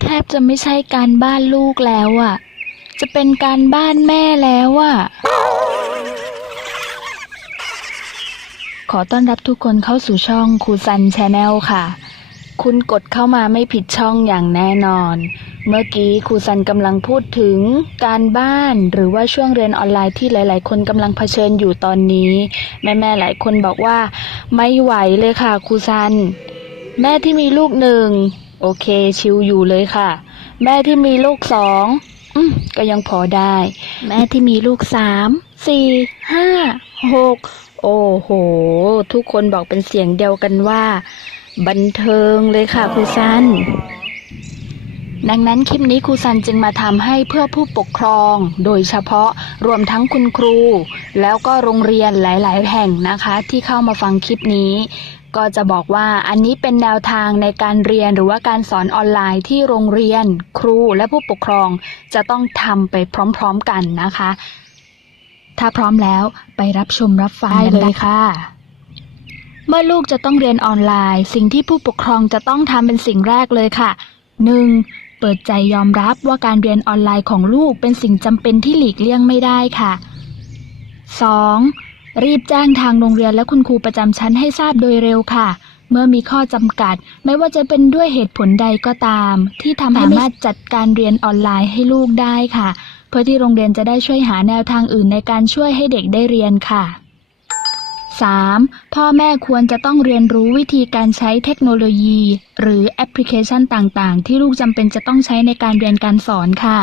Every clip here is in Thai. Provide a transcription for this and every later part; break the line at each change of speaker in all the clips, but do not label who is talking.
แทบจะไม่ใช่การบ้านลูกแล้วอะ่ะ จะเป็นการบ้านแม่แล้วอะ่ะ ขอต้อนรับทุกคนเข้าสู่ช่องครูซันชาแนลค่ะ คุณกดเข้ามาไม่ผิดช่องอย่างแน่นอน เมื่อกี้ครูซันกำลังพูดถึงการบ้านหรือว่าช่วงเรียนออนไลน์ที่หลาย ๆ คนกำลังเผชิญอยู่ตอนนี้ แม่ ๆ หลายคนบอกว่า ไม่ไหวเลยค่ะครูซัน แม่ที่มีลูกหนึ่ง โอเค ชิวอยู่เลยค่ะ แม่ที่มีลูกสองอืมก็ยังพอได้ แม่ที่มีลูกสามสี่ห้าหกโอ้โห ทุกคนบอกเป็นเสียงเดียวกันว่า บันเทิงเลยค่ะครูซัน ดังนั้นคลิปนี้ครูซันจึงมาทำให้เพื่อผู้ปกครอง โดยเฉพาะรวมทั้งคุณครู แล้วก็โรงเรียนหลาย ๆ แห่งนะคะ ที่เข้ามาฟังคลิปนี้ ก็จะบอกว่าอันนี้เป็นแนวทางในการเรียนหรือว่าการสอนออนไลน์ที่โรงเรียน ครูและผู้ปกครองจะต้องทำไปพร้อม ๆ กันนะคะ ถ้าพร้อมแล้วไปรับชมรับฟังกันเลยค่ะเมื่อลูกจะต้องเรียนออนไลน์ สิ่งที่ผู้ปกครองจะต้องทำเป็นสิ่งแรกเลยค่ะ 1. เปิดใจยอมรับว่าการเรียนออนไลน์ของลูกเป็นสิ่งจำเป็นที่หลีกเลี่ยงไม่ได้ค่ะ 2. รีบแจ้งทางโรงเรียนและคุณครูประจำชั้นให้ทราบโดยเร็วค่ะ เมื่อมีข้อจำกัด ไม่ว่าจะเป็นด้วยเหตุผลใดก็ตาม ที่ทำให้สามารถจัดการเรียนออนไลน์ให้ลูกได้ค่ะ เพื่อที่โรงเรียนจะได้ช่วยหาแนวทางอื่นในการช่วยให้เด็กได้เรียนค่ะ 3. พ่อแม่ควรจะต้องเรียนรู้วิธีการใช้เทคโนโลยี หรือแอปพลิเคชันต่างๆ ที่ลูกจำเป็นจะต้องใช้ในการเรียนการสอนค่ะ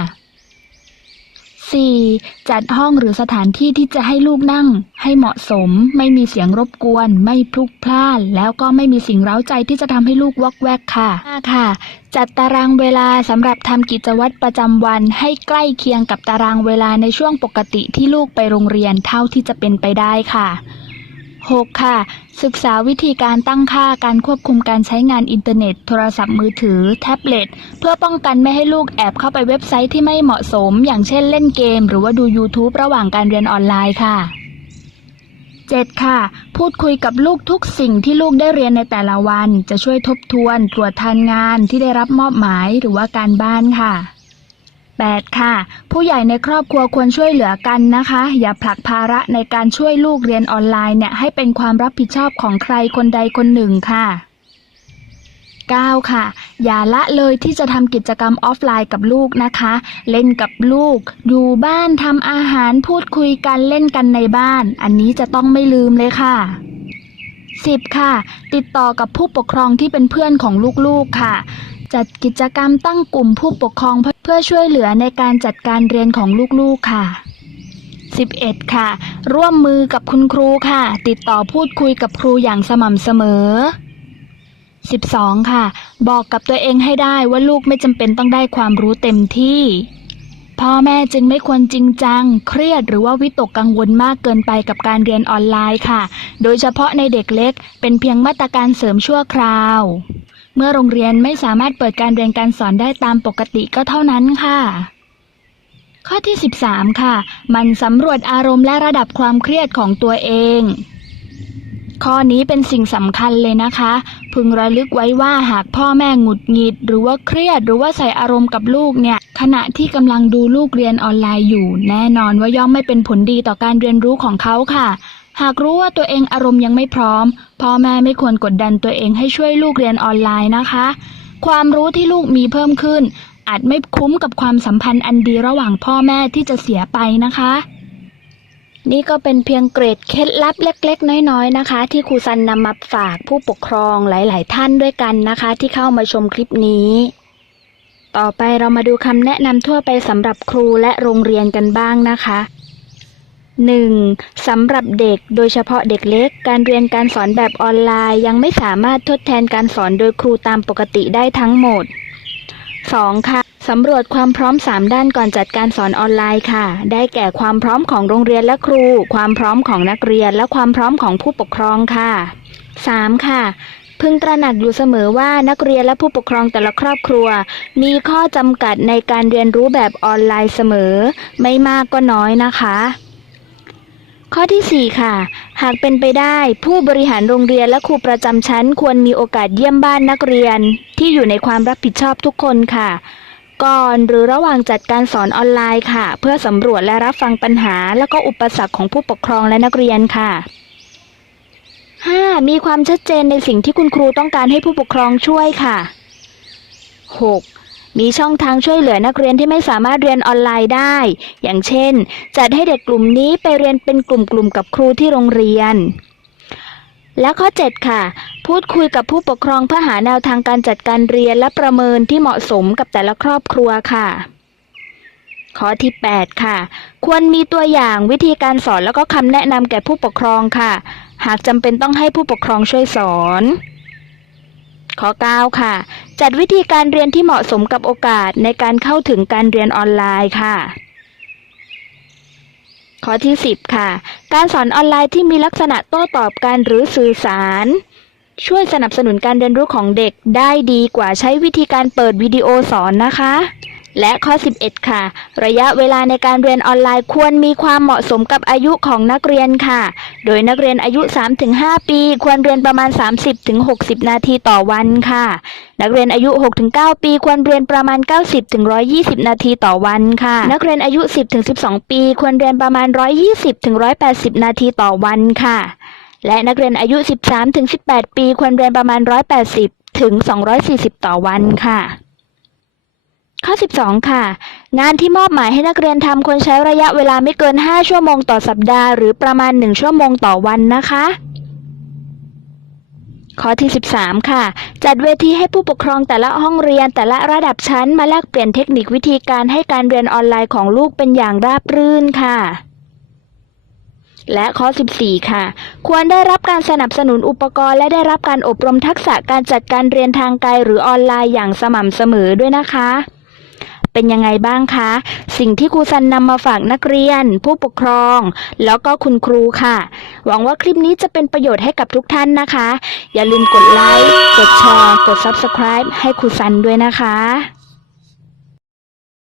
4. จัดห้องหรือสถานที่ที่จะให้ลูกนั่ง ให้เหมาะสม ไม่มีเสียงรบกวน ไม่พลุกพล่าน แล้วก็ไม่มีสิ่งเร้าใจที่จะทำให้ลูกวอกแวกค่ะ 5. ค่ะ จัดตารางเวลาสำหรับทำกิจวัตรประจำวันให้ใกล้เคียงกับตารางเวลาในช่วงปกติที่ลูกไปโรงเรียนเท่าที่จะเป็นไปได้ค่ะ 6. ค่ะ ศึกษาวิธีการตั้งค่าการควบคุมการใช้งานอินเทอร์เน็ต โทรศัพท์มือถือ แท็บเล็ต เพื่อป้องกันไม่ให้ลูกแอบเข้าไปเว็บไซต์ที่ไม่เหมาะสม อย่างเช่นเล่นเกม หรือว่าดู YouTube ระหว่างการเรียนออนไลน์ค่ะ 7. ค่ะ พูดคุยกับลูกทุกสิ่งที่ลูกได้เรียนในแต่ละวัน จะช่วยทบทวน ตรวจทานงานที่ได้รับมอบหมายหรือว่าการบ้านค่ะ 8. ค่ะ ผู้ใหญ่ในครอบครัวควรช่วยเหลือกันนะคะ อย่าผลักภาระในการช่วยลูกเรียนออนไลน์เนี่ยให้เป็นความรับผิดชอบของใครคนใดคนหนึ่งค่ะ 9. ค่ะ อย่าละเลยที่จะทำกิจกรรมออฟไลน์กับลูกนะคะ เล่นกับลูก อยู่บ้านทำอาหารพูดคุยกันเล่นกันในบ้าน อันนี้จะต้องไม่ลืมเลยค่ะ 10. ค่ะ ติดต่อกับผู้ปกครองที่เป็นเพื่อนของลูกๆค่ะ จัดกิจกรรมตั้งกลุ่มผู้ปกครองเพื่อช่วยเหลือในการจัดการเรียนของลูกๆค่ะ 11. ค่ะ ร่วมมือกับคุณครูค่ะ ติดต่อพูดคุยกับครูอย่างสม่ำเสมอ 12. ค่ะ บอกกับตัวเองให้ได้ว่าลูกไม่จำเป็นต้องได้ความรู้เต็มที่ พ่อแม่จึงไม่ควรจริงจัง เครียดหรือว่าวิตกกังวลมากเกินไปกับการเรียนออนไลน์ค่ะ โดยเฉพาะในเด็กเล็ก เป็นเพียงมาตรการเสริมชั่วคราว เมื่อโรงเรียนไม่สามารถเปิดการเรียนการสอนได้ตามปกติก็เท่านั้นค่ะ ข้อที่ 13 ค่ะ มันสำรวจอารมณ์และระดับความเครียดของตัวเอง ข้อนี้เป็นสิ่งสำคัญเลยนะคะ พึงระลึกไว้ว่าหากพ่อแม่หงุดหงิด หรือว่าเครียดหรือว่าใส่อารมณ์กับลูกเนี่ย ขณะที่กำลังดูลูกเรียนออนไลน์อยู่ แน่นอนว่าย่อมไม่เป็นผลดีต่อการเรียนรู้ของเขาค่ะ หากรู้ว่าตัวเองอารมณ์ยังไม่พร้อม พ่อแม่ไม่ควรกดดันตัวเองให้ช่วยลูกเรียนออนไลน์นะคะ ความรู้ที่ลูกมีเพิ่มขึ้น อาจไม่คุ้มกับความสัมพันธ์อันดีระหว่างพ่อแม่ที่จะเสียไปนะคะ นี่ก็เป็นเพียงเกรดเคล็ดลับเล็ก ๆ น้อยๆนะคะ ที่ครูซันนำมาฝากผู้ปกครองหลาย ๆ ท่านด้วยกันนะคะ ที่เข้ามาชมคลิปนี้ ต่อไปเรามาดูคำแนะนำทั่วไปสำหรับครูและโรงเรียนกันบ้างนะคะ 1. สำหรับเด็กโดยเฉพาะเด็กเล็ก การเรียนการสอนแบบออนไลน์ ยังไม่สามารถทดแทนการสอนโดยครูตามปกติได้ทั้งหมด 2. ค่ะสำรวจความพร้อม 3 ด้านก่อนจัดการสอนออนไลน์ค่ะ ได้แก่ความพร้อมของโรงเรียนและครู ความพร้อมของนักเรียน และความพร้อมของผู้ปกครองค่ะ 3. ค่ะพึงตระหนักอยู่เสมอว่านักเรียนและผู้ปกครองแต่ละครอบครัว มีข้อจำกัดในการเรียนรู้แบบออนไลน์เสมอ ไม่มากก็น้อยนะคะ ข้อทีสี่ 4 ค่ะ หากเป็นไปได้ ผู้บริหารโรงเรียนและครูประจำชั้น ควรมีโอกาสเยี่ยมบ้านนักเรียน ที่อยู่ในความรับผิดชอบทุกคนค่ะ ก่อนหรือระหว่างจัดการสอนออนไลน์ค่ะ เพื่อสำรวจและรับฟังปัญหา และก็อุปสรรคของผู้ปกครองและนักเรียนค่ะ 5. มีความชัดเจนในสิ่งที่คุณครูต้องการให้ผู้ปกครองช่วยค่ะ 6. มีช่องทางช่วยเหลือนักเรียนที่ไม่สามารถเรียนออนไลน์ได้ อย่างเช่น จัดให้เด็กกลุ่มนี้ไปเรียนเป็นกลุ่มๆกับครูที่โรงเรียน และข้อ 7 ค่ะ พูดคุยกับผู้ปกครองเพื่อหาแนวทางการจัดการเรียนและประเมินที่เหมาะสมกับแต่ละครอบครัวค่ะข้อที่ 8 ค่ะ ควรมีตัวอย่างวิธีการสอนแล้วก็คำแนะนำแก่ผู้ปกครองค่ะ หากจำเป็นต้องให้ผู้ปกครองช่วยสอน ข้อ 9 ค่ะ จัดวิธีการเรียนที่เหมาะสมกับโอกาสในการเข้าถึงการเรียนออนไลน์ค่ะ ข้อที่ 10 ค่ะ การสอนออนไลน์ที่มีลักษณะโต้ตอบกันหรือสื่อสาร ช่วยสนับสนุนการเรียนรู้ของเด็กได้ดีกว่าใช้วิธีการเปิดวิดีโอสอนนะคะ และข้อ 11 ค่ะ ระยะเวลาในการเรียนออนไลน์ควรมีความเหมาะสมกับอายุของนักเรียนค่ะ โดยนักเรียนอายุ 3-5 ปี ควรเรียนประมาณ 30-60 นาทีต่อวันค่ะ นักเรียนอายุ 6-9 ปีควรเรียนประมาณ 90-120 นาทีต่อวันค่ะ นักเรียนอายุ 10-12 ปี ควรเรียนประมาณ 120-180 นาทีต่อวันค่ะ และนักเรียนอายุ 13-18 ปี ควรเรียนประมาณ 180ถึง240 ต่อวันค่ะ ข้อ 12 ค่ะ งานที่มอบหมายให้นักเรียนทำควรใช้ระยะเวลาไม่เกิน 5 ชั่วโมงต่อสัปดาห์ หรือประมาณ 1 ชั่วโมงต่อวันนะคะ ข้อที่ 13 ค่ะ จัดเวทีให้ผู้ปกครองแต่ละห้องเรียนแต่ละระดับชั้นมาแลกเปลี่ยนเทคนิควิธีการให้การเรียนออนไลน์ของลูกเป็นอย่างราบรื่นค่ะและข้อ 14 ค่ะ ควรได้รับการสนับสนุนอุปกรณ์ และได้รับการอบรมทักษะการจัดการเรียนทางไกลหรือออนไลน์อย่างสม่ำเสมอด้วยนะคะ เป็นยังไงบ้างคะ สิ่งที่ครูซันนำมาฝากนักเรียน ผู้ปกครอง แล้วก็คุณครูค่ะ หวังว่าคลิปนี้จะเป็นประโยชน์ให้กับทุกท่านนะคะ อย่าลืมกดไลค์กดแชร์กด Subscribe ให้ครูซันด้วยนะคะ